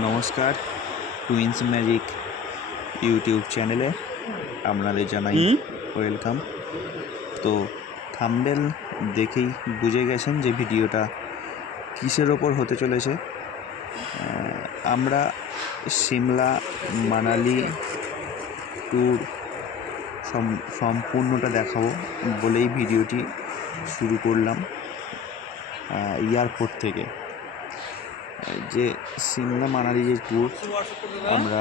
নমস্কার, twins magic YouTube চ্যানেলে আপনাদের জানাই ওয়েলকাম। তো থাম্বনেল দেখেই বুঝে গেছেন যে ভিডিওটা কিসের ওপর হতে চলেছে। আমরা সিমলা মানালি ট্যুর সম্পূর্ণটা দেখাবো বলেই ভিডিওটি শুরু করলাম এয়ারপোর্ট থেকে। যে সিমলা মানালি যে ট্যুর আমরা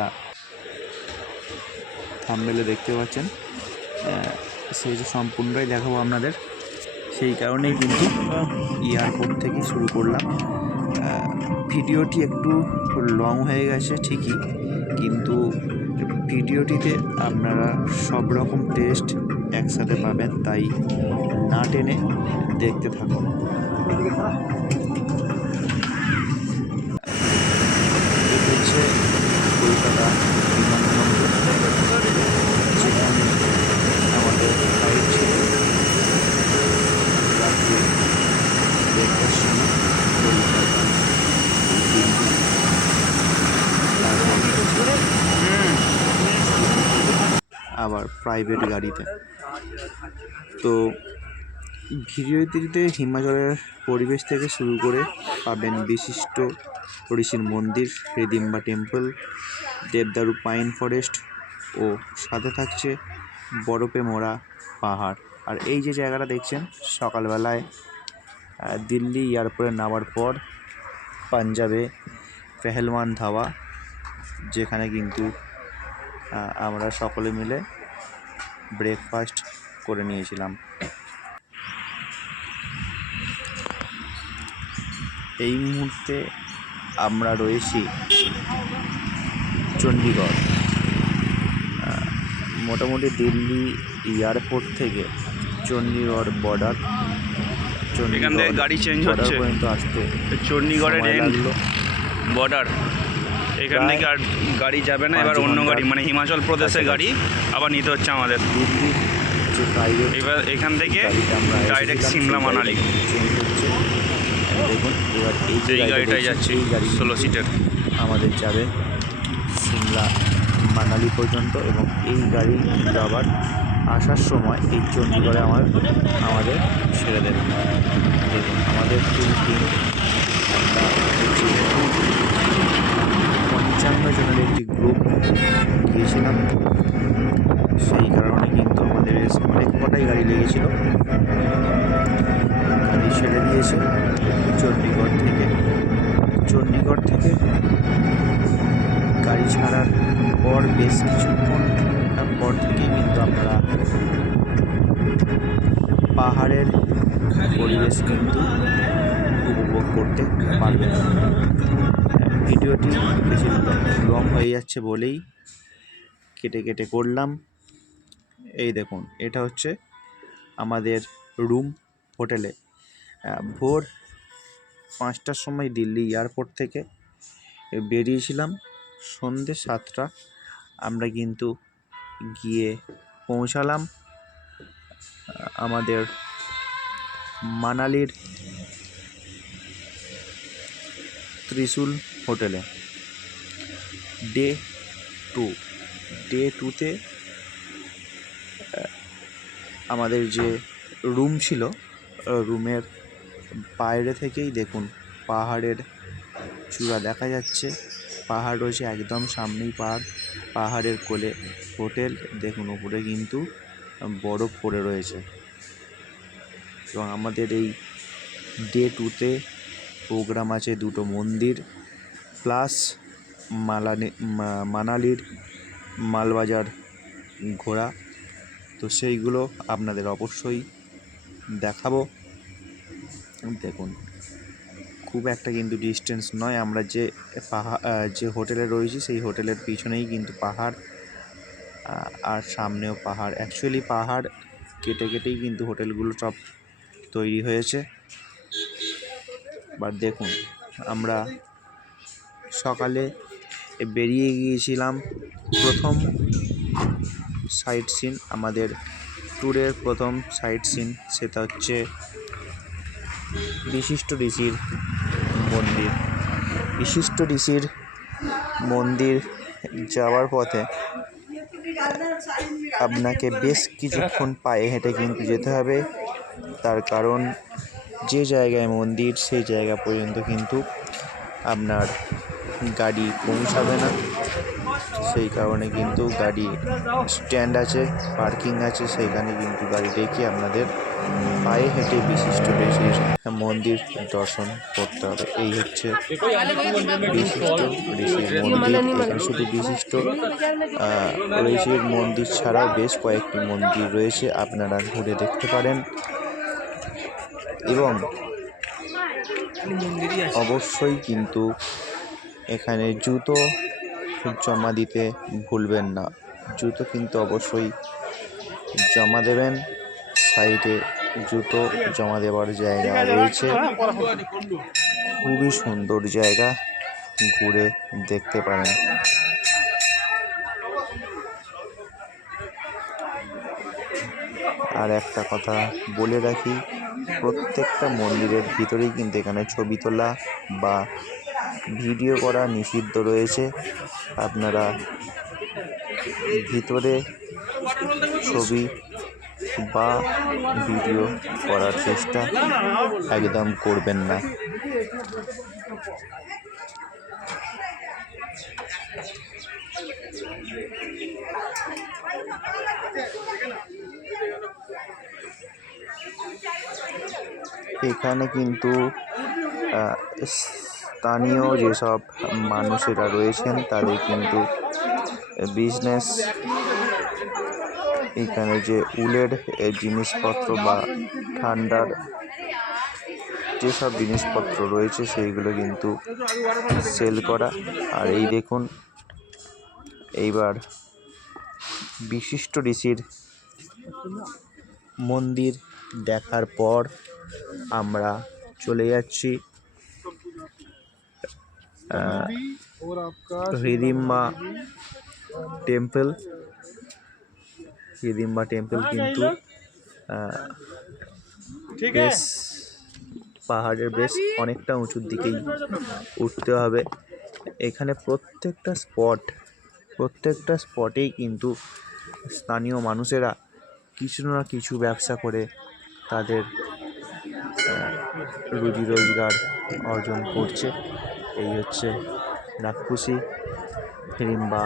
থাম্বনেলে দেখতে পাচ্ছেন, সেই যে সম্পূর্ণটাই দেখাবো আপনাদের। সেই কারণেই কিন্তু এয়ারপোর্ট থেকেই শুরু করলাম। ভিডিওটি একটু লং হয়ে গেছে ঠিকই, কিন্তু ভিডিওটিতে আপনারা সব রকম টেস্ট একসাথে পাবেন, তাই না টেনে দেখতে থাকুন। হচ্ছে কলকাতা বিমানবন্দর, যেখানে আমাদের ফ্লাইট ছিল রাত্রি 1:30টার সময় কলকাতা দিল্লি। আবার প্রাইভেট গাড়িতে। তো ভিডিওটিতে হিমাচলের পরিবেশ থেকে শুরু করে পাবেন বিশিষ্ট ঋষির মন্দির, রেদিম্বা টেম্পল, দেবদারু পাইন ফরেস্ট ও সাথে থাকছে বরফে মোড়া পাহাড়। আর এই যে জায়গাটা দেখছেন, সকালবেলায় দিল্লি এয়ারপোর্টে নামার পর পাঞ্জাবে পেহেলওয়ান ধাবা, যেখানে কিন্তু আমরা সকলে মিলে ব্রেকফাস্ট করে নিয়েছিলাম। এই মুহূর্তে আমরা রয়েছি চণ্ডীগড়। মোটামুটি দিল্লি এয়ারপোর্ট থেকে চণ্ডীগড় বর্ডার, এখান থেকে গাড়ি চেঞ্জ হচ্ছে পর্যন্ত আসতে চণ্ডীগড়ের লাগলো বর্ডার। এখান থেকে আর গাড়ি যাবে না, এবার অন্য গাড়ি, মানে হিমাচল প্রদেশের গাড়ি আবার নিতে হচ্ছে আমাদের। দিল্লির যে প্রাইভেট, এবার এখান থেকে ডাইরেক্ট সিমলা মানালি। দেখুন এবার এই গাড়িটাই যাচ্ছে, 16 সিটের। আমাদের যাবে সিমলা মানালি পর্যন্ত, এবং এই গাড়ি আবার আসার সময় এই চণ্ডীগড়ে আমাদের ছেড়ে দেবে। দেখুন আমাদের ফুল টিম, আমরা 55 জনের একটি গ্রুপ গিয়েছিলাম। সেই কারণে কিন্তু আমাদের অনেক কটাই গাড়ি লেগেছিল। গাড়ি ছেড়ে দিয়েছে চণ্ডীগড় থেকে। গাড়ি ছাড়ার পর বেশ কিছুক্ষণ পর থেকেই কিন্তু আমরা পাহাড়ের পরিবেশ কিন্তু উপভোগ করতে পারবেন। ভিডিওটি বেশি লং হয়ে যাচ্ছে বলেই কেটে করলাম। এই দেখুন, এটা হচ্ছে আমাদের রুম হোটেলে। ভোর 5টার সময় দিল্লি এয়ারপোর্ট থেকে বেরিয়েছিলাম। সন্ধ্যে 7টা আমরা কিন্তু গিয়ে পৌঁছালাম আমাদের মানালির ত্রিশূল হোটেলে। ডে 2তে আমাদের যে রুম ছিল, রুমের বাইরে থেকেই দেখুন পাহাড়ের চূড়া দেখা যাচ্ছে। পাহাড় রয়েছে একদম সামনেই, পাহাড়ের কোলে হোটেল। দেখুন উপরে কিন্তু বরফ পড়ে রয়েছে। এবং আমাদের এই ডে 2তে প্রোগ্রাম আছে 2টো মন্দির প্লাস মানালির মালবাজার ঘোরা। তো সেইগুলো আপনাদের অবশ্যই দেখাবো। দেখুন খুব একটা কিন্তু ডিস্টেন্স নয়, আমরা যে হোটেলে রয়েছি সেই হোটেলের পিছনেই কিন্তু পাহাড়, আর সামনেও পাহাড়। অ্যাকচুয়ালি পাহাড় কেটেই কিন্তু হোটেলগুলো সব তৈরি হয়েছে। এবার দেখুন, আমরা সকালে বেরিয়ে গিয়েছিলাম। প্রথম সাইট সিন, আমাদের ট্যুরের প্রথম সাইট সিন, সেটা হচ্ছে বিশিষ্ট ঋষির মন্দির। বিশিষ্ট ঋষির মন্দির যাওয়ার পথে আপনাকে বেশ কিছুক্ষণ পায়ে হেঁটে কিন্তু যেতে হবে, তার কারণ যে জায়গায় মন্দির সেই জায়গা পর্যন্ত কিন্তু আপনার গাড়ি পৌঁছাবে না। সেই কারণে কিন্তু গাড়ি স্ট্যান্ড আছে, পার্কিং আছে, সেইখানে কিন্তু গাড়ি রেখে আপনাদের পায়ে হেঁটে বিশিষ্ট ঋষির মন্দির দর্শন করতে হবে। এই হচ্ছে বিশিষ্ট ঋষির মন্দির। এখানে শুধু বিশিষ্ট ঋষির মন্দির ছাড়াও বেশ কয়েকটি মন্দির রয়েছে, আপনারা ঘুরে দেখতে পারেন। এবং অবশ্যই কিন্তু এখানে জুতো জমা দিতে ভুলবেন না। জুতো কিন্তু অবশ্যই জমা দেবেন। সাইডে জুতো জমা দেওয়ার জায়গা রয়েছে। খুবই সুন্দর জায়গা, ঘুরে দেখতে পারেন। আর একটা কথা বলে রাখি, প্রত্যেকটা মন্দিরের ভিতরেই কিন্তু এখানে ছবি তোলা বা ভিডিও করা নিষিদ্ধ রয়েছে। আপনারা ভিতরে ছবি বা ভিডিও করার চেষ্টা একদম করবেন না। এখানে কিন্তু স্থানীয় যেসব মানুষেরা রয়েছেন তাদের কিন্তু বিজনেস, এখানে যে উলের জিনিসপত্র বা ঠান্ডার যেসব জিনিসপত্র রয়েছে সেইগুলো কিন্তু সেল করা। আর এই দেখুন, এইবার বিশিষ্ট ঋষির মন্দির দেখার পর আমরা চলে যাচ্ছি হিড়িম্বা টেম্পল। হিড়িম্বা টেম্পল কিন্তু বেশ পাহাড়ের বেশ অনেকটা উঁচুর দিকেই উঠতে হবে। এখানে প্রত্যেকটা স্পটেই কিন্তু স্থানীয় মানুষেরা কিছু না কিছু ব্যবসা করে তাদের রুজি রোজগার অর্জন করছে। এই হচ্ছে রাক্ষসী হিড়িম্বা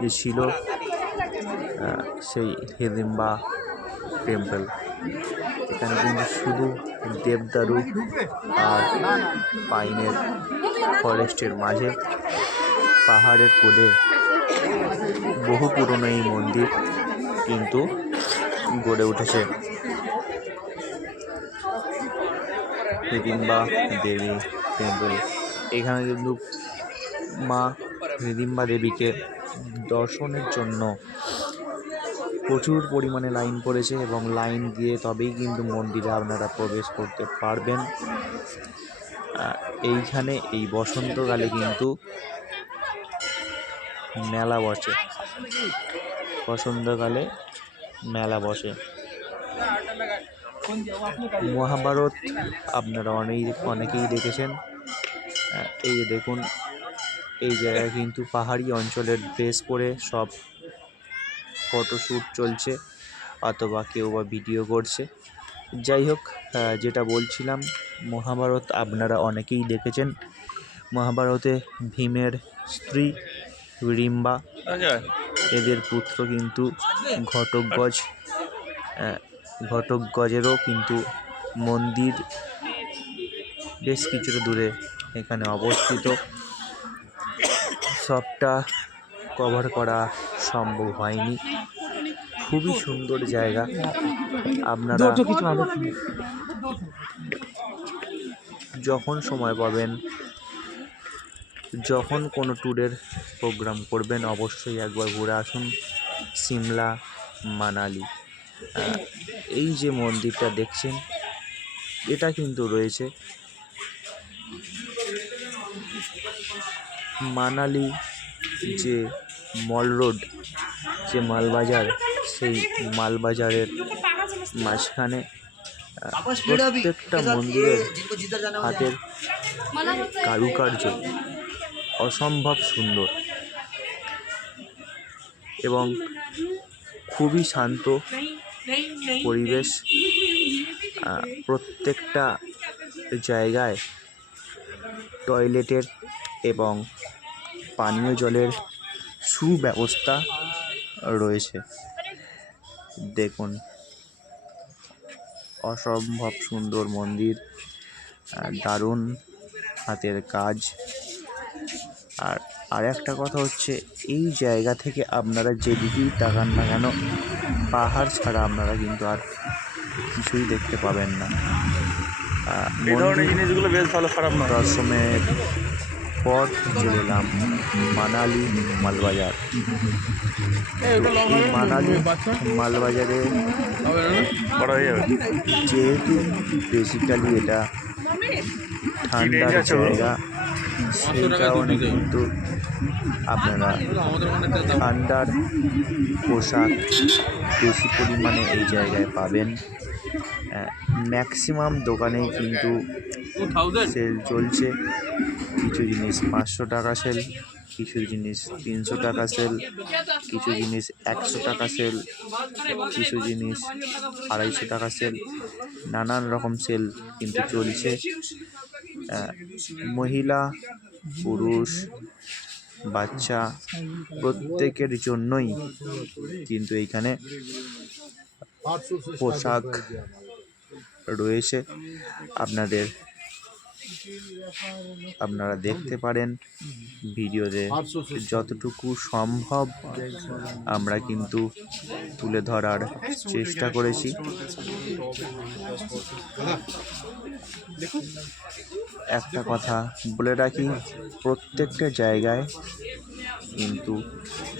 যে ছিল সেই হিড়িম্বা টেম্পল। এখানে কিন্তু শুধু দেবদারু আর পাইনের ফরেস্টের মাঝে পাহাড়ের কোলে বহু পুরনো এই মন্দির কিন্তু গড়ে উঠেছে। হিড়িম্বা দেবী টেম্পল। এখানে কিন্তু মা হিড়িম্বা দেবীকে দর্শনের জন্য প্রচুর পরিমাণে লাইন পড়েছে এবং লাইন দিয়ে তবেই কিন্তু মন্দিরে আপনারা প্রবেশ করতে পারবেন। এইখানে এই বসন্তকালে কিন্তু মেলা বসে, বসন্তকালে মেলা বসে। মহাভারত আপনারা অনেকেই দেখেছেন। এই যে দেখুন, এই জায়গায় কিন্তু পাহাড়ি অঞ্চলের ড্রেস পরে সব ফটোশ্যুট চলছে অথবা কেউ বা ভিডিও করছে। যাই হোক, যেটা বলছিলাম, মহাভারত আপনারা অনেকেই দেখেছেন। মহাভারতে ভীমের স্ত্রী হিড়িম্বা, এদের পুত্র কিন্তু ঘটোৎকচেরও কিন্তু মন্দির বেশ কিছুটা দূরে এখানে অবস্থিত। সবটা কভার করা সম্ভব হয়নি। খুবই সুন্দর জায়গা। আপনারা যখন সময় পাবেন, যখন কোনো ট্যুরের প্রোগ্রাম করবেন, অবশ্যই একবার ঘুরে আসুন সিমলা মানালি। এই যে মন্দিরটা দেখছেন, এটা কিন্তু রয়েছে মানালি যে মল রোড, যে মালবাজার, সেই মালবাজারের মাঝখানে প্রত্যেকটা মন্দিরের হাতের কারুকার্য অসম্ভব সুন্দর এবং খুবই শান্ত পরিবেশ। প্রত্যেকটা জায়গায় টয়লেটের এবং পানীয় জলের সুব্যবস্থা রয়েছে। দেখুন, অসম্ভব সুন্দর মন্দির, দারুণ হাতের কাজ। আর একটা কথা হচ্ছে, এই জায়গা থেকে আপনারা যেদিকেই তাকান না কেন, পাহাড় ছাড়া আপনারা কিন্তু আর কিছুই দেখতে পাবেন না। এই ধরনের জিনিসগুলো বেশ ভালো, খারাপ নয়। দর্শনের পর চলে এলাম মানালি মালবাজার। এই মানালি মালবাজারে বড় হয়ে যাবে, যেহেতু বেসিক্যালি এটা ঠান্ডার জায়গা, সেই কারণে কিন্তু আপনারা ঠান্ডার পোশাক বেশি পরিমাণে এই জায়গায় পাবেন। ম্যাক্সিমাম দোকানেই কিন্তু সেল চলছে। কিছু জিনিস 500 টাকা সেল, কিছু জিনিস 300 টাকা সেল, কিছু জিনিস 100 টাকা সেল, কিছু জিনিস 250 টাকা সেল, নানান রকম সেল কিন্তু চলছে। মহিলা, পুরুষ, বাচ্চা প্রত্যেকের জন্যই কিন্তু এইখানে পোশাক রয়েছে। আপনারা দেখতে পারেন ভিডিওতে যতটুকু সম্ভব আমরা কিন্তু তুলে ধরার চেষ্টা করেছি। একটা কথা বলে রাখি, প্রত্যেকটা জায়গায় কিন্তু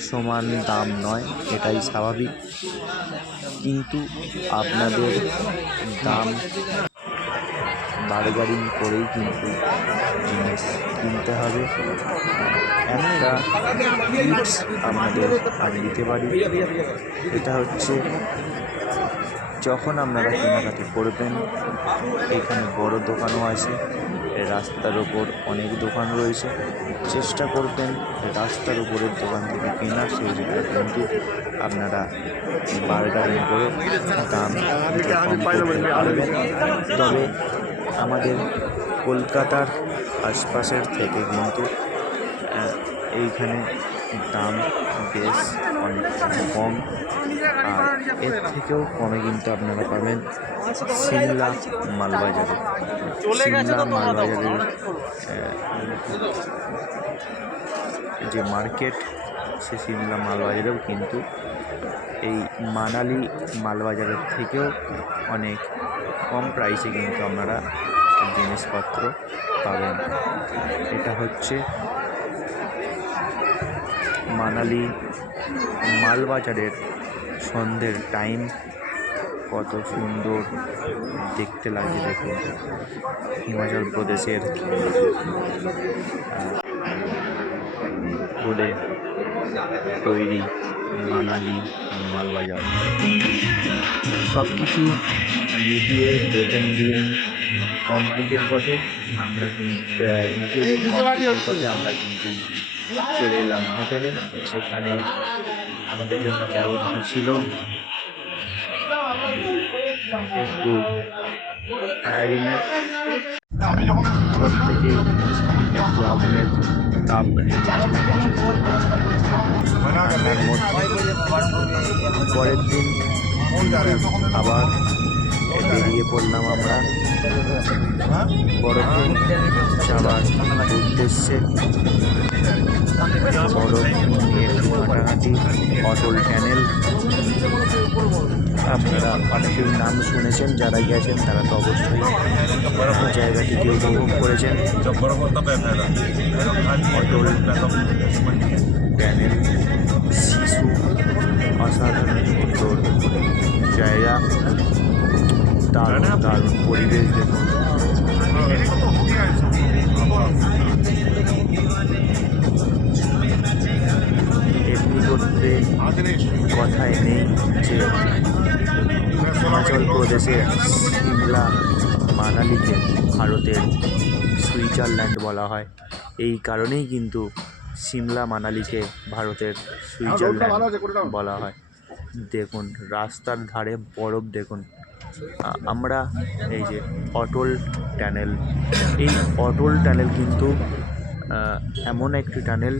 সমান দাম নয়, এটাই স্বাভাবিক। কিন্তু আপনাদের দাম বার্গেনিং করেই কিন্তু জিনিস কিনতে হবে। একটা টিপস আপনাদের আমি দিতে পারি, এটা হচ্ছে, যখন আপনারা কেনাকাটি করবেন, এখানে বড় দোকানও আছে, রাস্তার ওপর অনেক দোকান রয়েছে, চেষ্টা করবেন রাস্তার উপরের দোকান থেকে কেনার। সেই জায়গায় কিন্তু আপনারা বার্গেনিং করে দাম কম করতে পারবেন। তবে আমাদের কলকাতার আশপাশের থেকে কিন্তু এইখানে দাম বেশ অনেক কম, আর এর থেকেও কমে কিন্তু আপনারা পাবেন সিমলা মালবাজারে। সিমলা মালবাজারের যে মার্কেট, সে সিমলা মালবাজারেও কিন্তু এই মানালি মালবাজারের থেকেও অনেক কম প্রাইসে কিন্তু আপনারা জিনিসপত্র পাবেন। এটা হচ্ছে মানালি মালবাজারের সন্ধ্যের টাইম। কত সুন্দর দেখতে লাগে দেখুন, হিমাচল প্রদেশের ফুলে তৈরি মানালি মালবাজার। সব কিছু মিটিয়ে বেতন দিয়ে কমপ্লিটের পথে আমরা কিন্তু চলে এলাম হোটেলে। সেখানে আমাদের জন্য ব্যবস্থা ছিল একটু প্রত্যেকে একটু আগুনের তাপ পরের দিন আবার বেরিয়ে পড়লাম আমরা বরফে যাওয়ার উদ্দেশ্যে। বরফ নিয়ে হাঁটাহাঁটি, অটল ট্যানেল, আপনারা অনেকের নাম শুনেছেন, যারা গেছেন তারা তো অবশ্যই জায়গাটিকে উপভোগ করেছেন। অটল ট্যানেল, শিশু, অসাধারণ সুন্দর জায়গা, দারুণ দারুণ পরিবেশ দেখুন। এমনি করতে কথাই নেই যে হিমাচল প্রদেশের সিমলা মানালিকে ভারতের সুইজারল্যান্ড বলা হয়। এই কারণেই কিন্তু সিমলা মানালিকে ভারতের সুইজারল্যান্ড বলা হয়। দেখুন রাস্তার ধারে বরফ দেখুন। আমরা এই যে অটল টানেল, এই অটল টানেল কিন্তু এমন একটি টানেল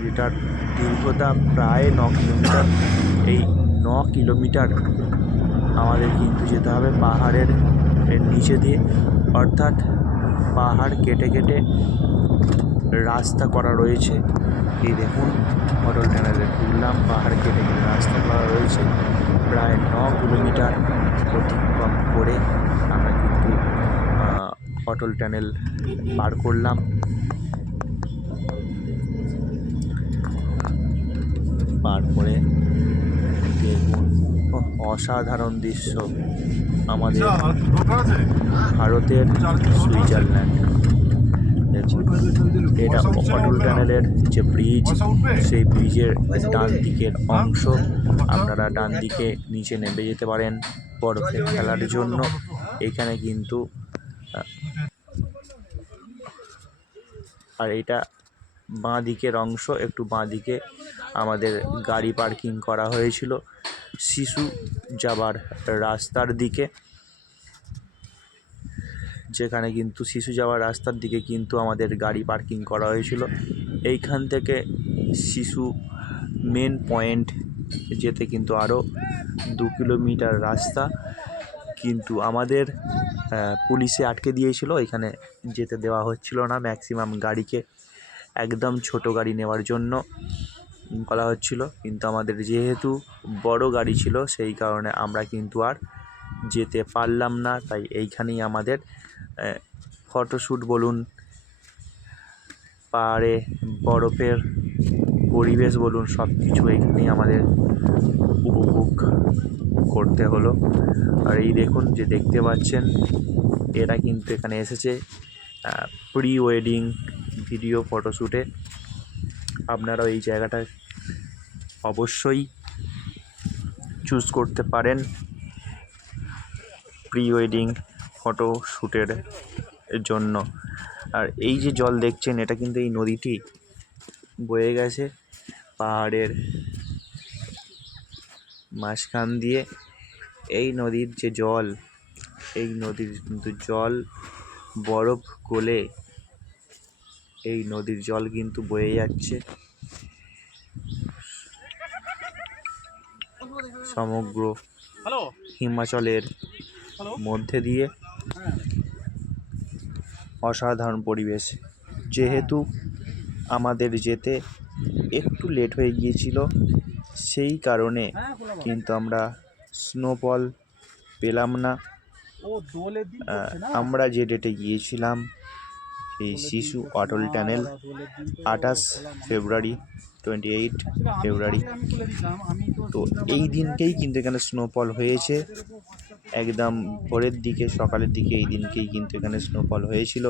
যেটার দীর্ঘতা প্রায় 9 কিলোমিটার। এই 9 কিলোমিটার আমাদের কিন্তু যেতে হবে পাহাড়ের নিচে দিয়ে, অর্থাৎ পাহাড় কেটে কেটে রাস্তা করা রয়েছে। এই দেখুন অটল টানেলে ঢুকলাম, পাহাড় কেটে কেটে রাস্তা করা রয়েছে। প্রায় 9 কিলোমিটার অতিক্রম করে আমরা কিন্তু অটল টানেল পার করলাম। পার করে দেখুন অসাধারণ দৃশ্য আমাদের ভারতের সুইজারল্যান্ড। দেখুন এটা অটল টানেলের যে ব্রিজ, সেই ব্রিজের ডান দিকের অংশ। আপনারা ডান দিকে নিচে নেমে যেতে পারেন বরফে খেলার জন্য। এখানে কিন্তু আর এটা বাঁ দিকের অংশ, একটু বাঁ দিকে আমাদের গাড়ি পার্কিং করা হয়েছিল শিশু যাবার রাস্তার দিকে, যেখানে কিন্তু শিশু যাওয়ার রাস্তার দিকে কিন্তু আমাদের গাড়ি পার্কিং করা হয়েছিল। এইখান থেকে শিশু মেন পয়েন্ট যেতে কিন্তু আরও 2 কিলোমিটার রাস্তা, কিন্তু আমাদের পুলিশে আটকে দিয়েছিল, এখানে যেতে দেওয়া হচ্ছিল না। ম্যাক্সিমাম গাড়িকে একদম ছোট গাড়ি নেওয়ার জন্য বলা হচ্ছিল, কিন্তু আমাদের যেহেতু বড় গাড়ি ছিল সেই কারণে আমরা কিন্তু আর যেতে পারলাম না। তাই এইখানেই আমাদের ফটোশ্যুট বলুন, পাহাড়ে বরফের পরিবেশ বলুন, সব কিছু এইখানেই আমাদের উপভোগ করতে হলো। আর এই দেখুন যে দেখতে পাচ্ছেন, এরা কিন্তু এখানে এসেছে প্রি ওয়েডিং ভিডিও ফটোশ্যুটে। আপনারাও এই জায়গাটা অবশ্যই চুজ করতে পারেন প্রি ওয়েডিং ফটোশ্যুটের জন্য। আর এই যে জল দেখছেন, এটা কিন্তু এই নদীটি বয়ে গেছে পাহাড়ের মাঝখান দিয়ে। এই নদীর যে জল, এই নদীর কিন্তু জল বরফ গলে এই নদীর জল কিন্তু বয়ে যাচ্ছে সমগ্র হিমাচলের মধ্যে দিয়ে। অসাধারণ পরিবেশ। যেহেতু আমাদের যেতে একটু লেট হয়ে গিয়েছিল, সেই কারণে কিন্তু আমরা স্নোফল পেলাম না। আমরা যে ডেটে গিয়েছিলাম এই শিশু অটল টানেল 28 ফেব্রুয়ারি 28 ফেব্রুয়ারি, তো এই দিনকেই কিন্তু এখানে স্নোফল হয়েছে। একদম ভোরের দিকে, সকালের দিকে এই দিনকেই কিন্তু এখানে স্নোফল হয়েছিল।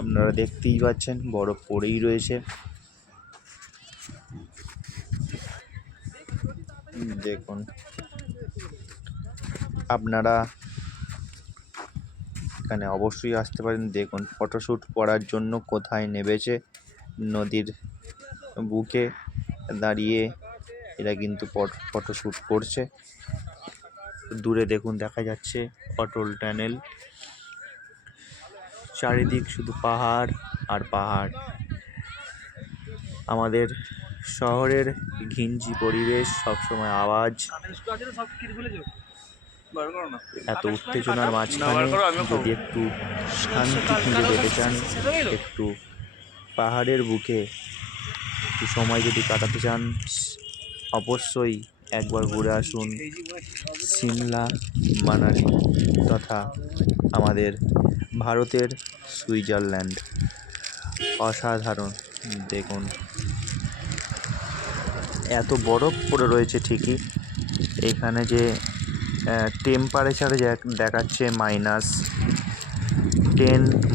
আপনারা দেখতেই পাচ্ছেন বরফ পড়েই রয়েছে। দেখুন আপনারা এখানে অবশ্যই আসতে পারেন। দেখুন ফটোশ্যুট করার জন্য কোথায় নেমেছে, নদীর বুকে দাঁড়িয়ে এরা কিন্তু ফটোশ্যুট করছে। দূরে দেখুন দেখা যাচ্ছে অটল টানেল, চারিদিক শুধু পাহাড় আর পাহাড়। আমাদের শহরের ঘিঞ্জি পরিবেশ, সবসময় আওয়াজ, এত উত্তেজনার মাঝখানে যদি একটু শান্তি খুঁজে পেতে চান, একটু পাহাড়ের বুকে একটু সময় যদি কাটাতে চান, অবশ্যই একবার ঘুরে আসুন সিমলা মানালি তথা আমাদের ভারতের সুইজারল্যান্ড। অসাধারণ। দেখুন এত বরফ পড়ে রয়েছে ঠিকই, এখানে যে টেম্পারেচারে দেখাচ্ছে -10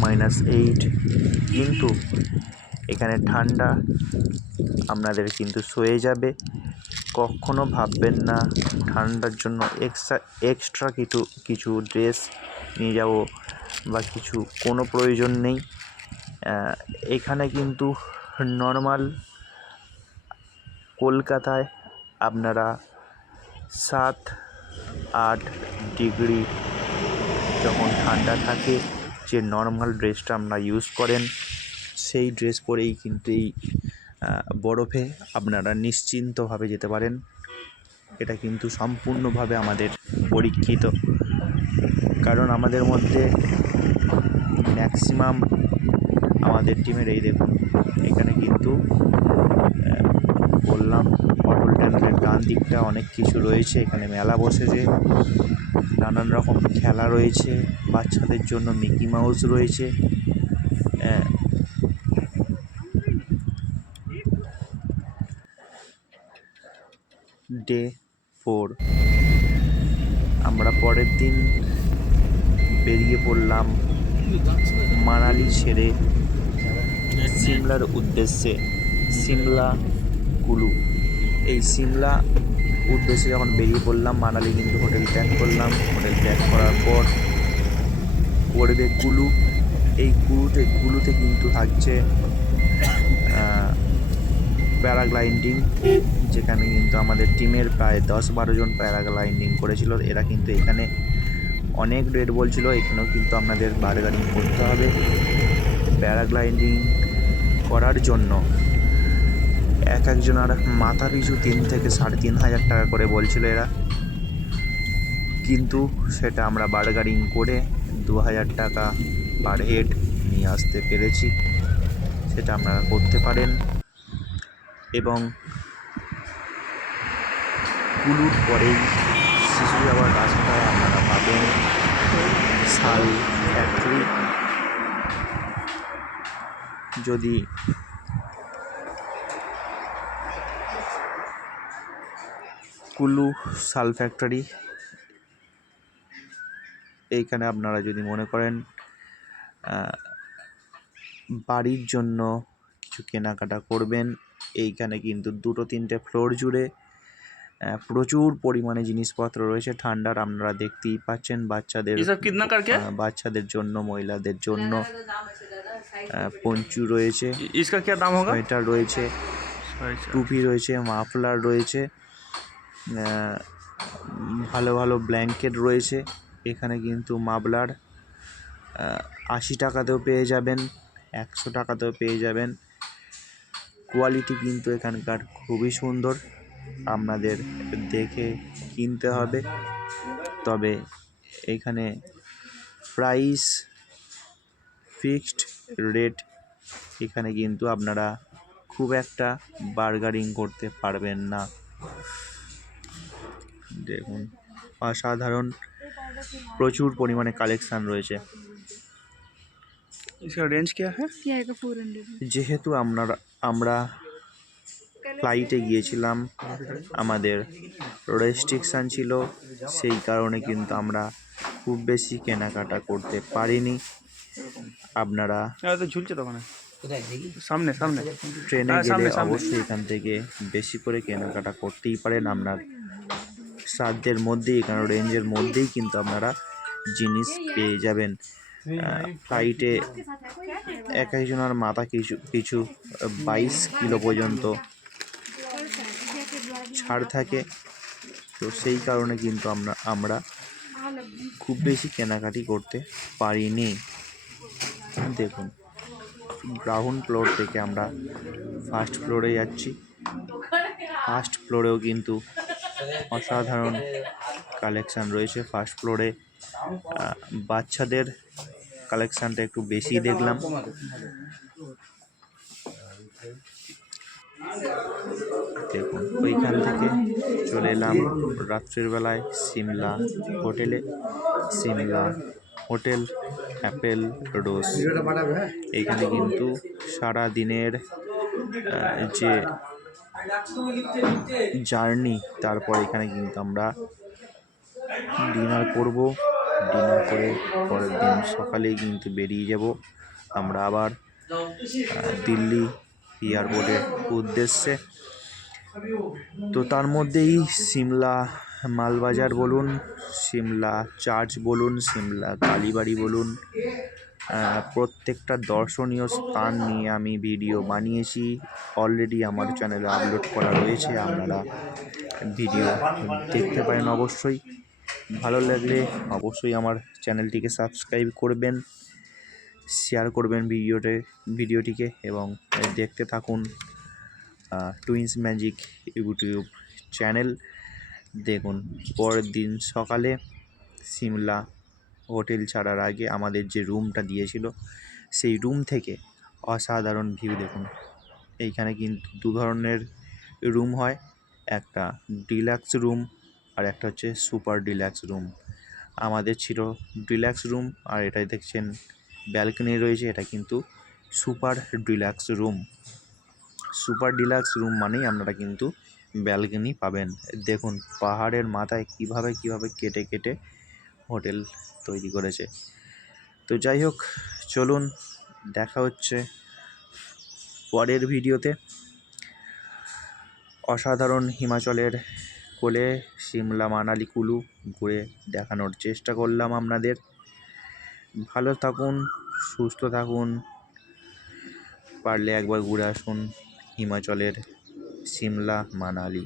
-8, কিন্তু এখানে ঠান্ডা আপনাদের কিন্তু সয়ে যাবে। কখনো ভাববেন না ঠান্ডার জন্য এক্সট্রা কিছু ড্রেস নিয়ে যাব বা কিছু কোনো প্রয়োজন নেই। এখানে কিন্তু নর্মাল কলকাতায় আপনারা 7-8 ডিগ্রি যখন ঠান্ডা থাকে, যে নর্মাল ড্রেসটা আমরা ইউজ করেন সেই ড্রেস পরেই কিন্তু এই বরফে আপনারা নিশ্চিন্তভাবে যেতে পারেন। এটা কিন্তু সম্পূর্ণভাবে আমাদের পরীক্ষিত, কারণ আমাদের মধ্যে ম্যাক্সিমাম আমাদের টিমের এই দেখুন এখানে কিন্তু বললাম অটল টানেলের ডান দিকটা অনেক কিছু রয়েছে, এখানে মেলা বসেছে, নানান রকম খেলা রয়েছে, বাচ্চাদের জন্য মিকি মাউস রয়েছে। ডে 4 আমরা পরের দিন বেরিয়ে পড়লাম মানালি ছেড়ে সিমলার উদ্দেশ্যে। সিমলা কুলু, এই সিমলা উদ্দেশ্যে যখন বেরিয়ে পড়লাম, মানালি কিন্তু হোটেল ত্যাগ করলাম। হোটেল ত্যাগ করার পর পড়বে কুলু। এই কুলুতে কিন্তু থাকছে প্যারাগ্লাইডিং, যেখানে কিন্তু আমাদের টিমের প্রায় 10-12 জন প্যারাগ্লাইডিং করেছিল। এরা কিন্তু এখানে অনেক রেট বলছিল, এখানেও কিন্তু আপনাদের বারগেনিং করতে হবে। প্যারাগ্লাইডিং করার জন্য একজনের মাথা পিছু 3 থেকে 3,500 টাকা করে বলছিল এরা, কিন্তু সেটা আমরা বারগেনিং করে 2,000 টাকা পার হেড নিয়ে আসতে পেরেছি। সেটা আপনারা করতে পারেন। এবং কুলুর পরেই শিশু যাওয়ার রাস্তায় আপনারা পাবেন শাল ফ্যাক্টরি। যদি কুলু শাল ফ্যাক্টরি, এইখানে আপনারা যদি মনে করেন বাড়ির জন্য কিছু কেনাকাটা করবেন, এইখানে কিন্তু 2-3টে ফ্লোর জুড়ে প্রচুর পরিমাণে জিনিসপত্র রয়েছে ঠান্ডার। আপনারা দেখতেই পাচ্ছেন বাচ্চাদের জন্য, মহিলাদের জন্য পঞ্চু রয়েছে, সোয়েটার রয়েছে, টুপি রয়েছে, মাফলার রয়েছে, ভালো ভালো ব্ল্যাঙ্কেট রয়েছে। এখানে কিন্তু মাফলার 80 টাকাতেও পেয়ে যাবেন, 100 টাকাতেও পেয়ে যাবেন। কোয়ালিটি কিন্তু এখানকার খুবই সুন্দর, আপনাদের দেখে কিনতে হবে। তবে এখানে প্রাইস ফিক্সড রেট, এখানে কিন্তু আপনারা খুব একটা বার্গেনিং করতে পারবেন না। দেখুন অসাধারণ প্রচুর পরিমাণে কালেকশান রয়েছে। রেঞ্জ কি আছে? যেহেতু আমরা ফ্লাইটে গিয়েছিলাম, আমাদের রেস্ট্রিকশান ছিল, সেই কারণে কিন্তু আমরা খুব বেশি কেনাকাটা করতে পারিনি। আপনারা ঝুলছে দোকানে সামনে ট্রেনে গেলে অবশ্যই এখান থেকে বেশি করে কেনাকাটা করতেই পারেন। আপনার সাধ্যের মধ্যেই, এখানে রেঞ্জের মধ্যেই কিন্তু আপনারা জিনিস পেয়ে যাবেন। ফ্লাইটে একজনের মাথা পিছু 22 কিলো পর্যন্ত ছাড় থাকে, তো সেই কারণে কিন্তু আমরা খুব বেশি কেনাকাটি করতে পারিনি। দেখুন গ্রাউন্ড ফ্লোর থেকে আমরা ফার্স্ট ফ্লোরে যাচ্ছি। ফার্স্ট ফ্লোরেও কিন্তু অসাধারণ কালেকশান রয়েছে। ফার্স্ট ফ্লোরে বাচ্চাদের কালেকশানটা একটু বেশি দেখলাম। দেখুন ওইখান থেকে চলে এলাম রাত্রের বেলায় সিমলা হোটেলে। সিমলা হোটেল অ্যাপেল রোজ, এখানে কিন্তু সারা দিনের যে জার্নি, তারপর এখানে কিন্তু আমরা ডিনার করব। ডিনার করে পরের দিন সকালেই কিন্তু বেরিয়ে যাব আমরা আবার দিল্লি এয়ারপোর্টের উদ্দেশ্যে। তো তার মধ্যেই সিমলা মালবাজার বলুন, সিমলা চার্চ বলুন, সিমলা কালীবাড়ি বলুন, প্রত্যেকটা দর্শনীয় স্থান নিয়ে আমি ভিডিও বানিয়েছি। অলরেডি আমার চ্যানেলে আপলোড করা রয়েছে, আপনারা ভিডিও দেখতে পারেন। অবশ্যই ভালো লাগলে অবশ্যই আমার চ্যানেলটিকে সাবস্ক্রাইব করবেন, শেয়ার করবেন ভিডিওটিকে এবং দেখতে থাকুন টুইন্স ম্যাজিক ইউটিউব চ্যানেল। দেখুন, পরের দিন সকালে সিমলা হোটেল ছাড়ার আগে আমাদের যে রুমটা দিয়েছিল, সেই রুম থেকে অসাধারণ ভিউ দেখুন। এইখানে কিন্তু দু ধরনের রুম হয়, একটা ডিলাক্স রুম আর একটা হচ্ছে সুপার ডিলাক্স রুম। আমাদের ছিল ডিলাক্স রুম, আর এটাই দেখছেন ব্যালকনি রয়েছে, এটা কিন্তু super deluxe room. Super deluxe room মানেই আপনারা কিন্তু ব্যালকনি পাবেন। দেখুন পাহাড়ের মাথায় কিভাবে কেটে কেটে হোটেল তৈরি করেছে। তো যাই হোক, চলুন দেখা হচ্ছে পরের ভিডিওতে। অসাধারণ হিমাচলের কোলে সিমলা মানালি কুলু ঘুরে দেখানোর চেষ্টা করলাম আপনাদের। ভালো থাকুন, সুস্থ থাকুন, পারলে একবার ঘুরে আসুন হিমাচলের সিমলা মানালি।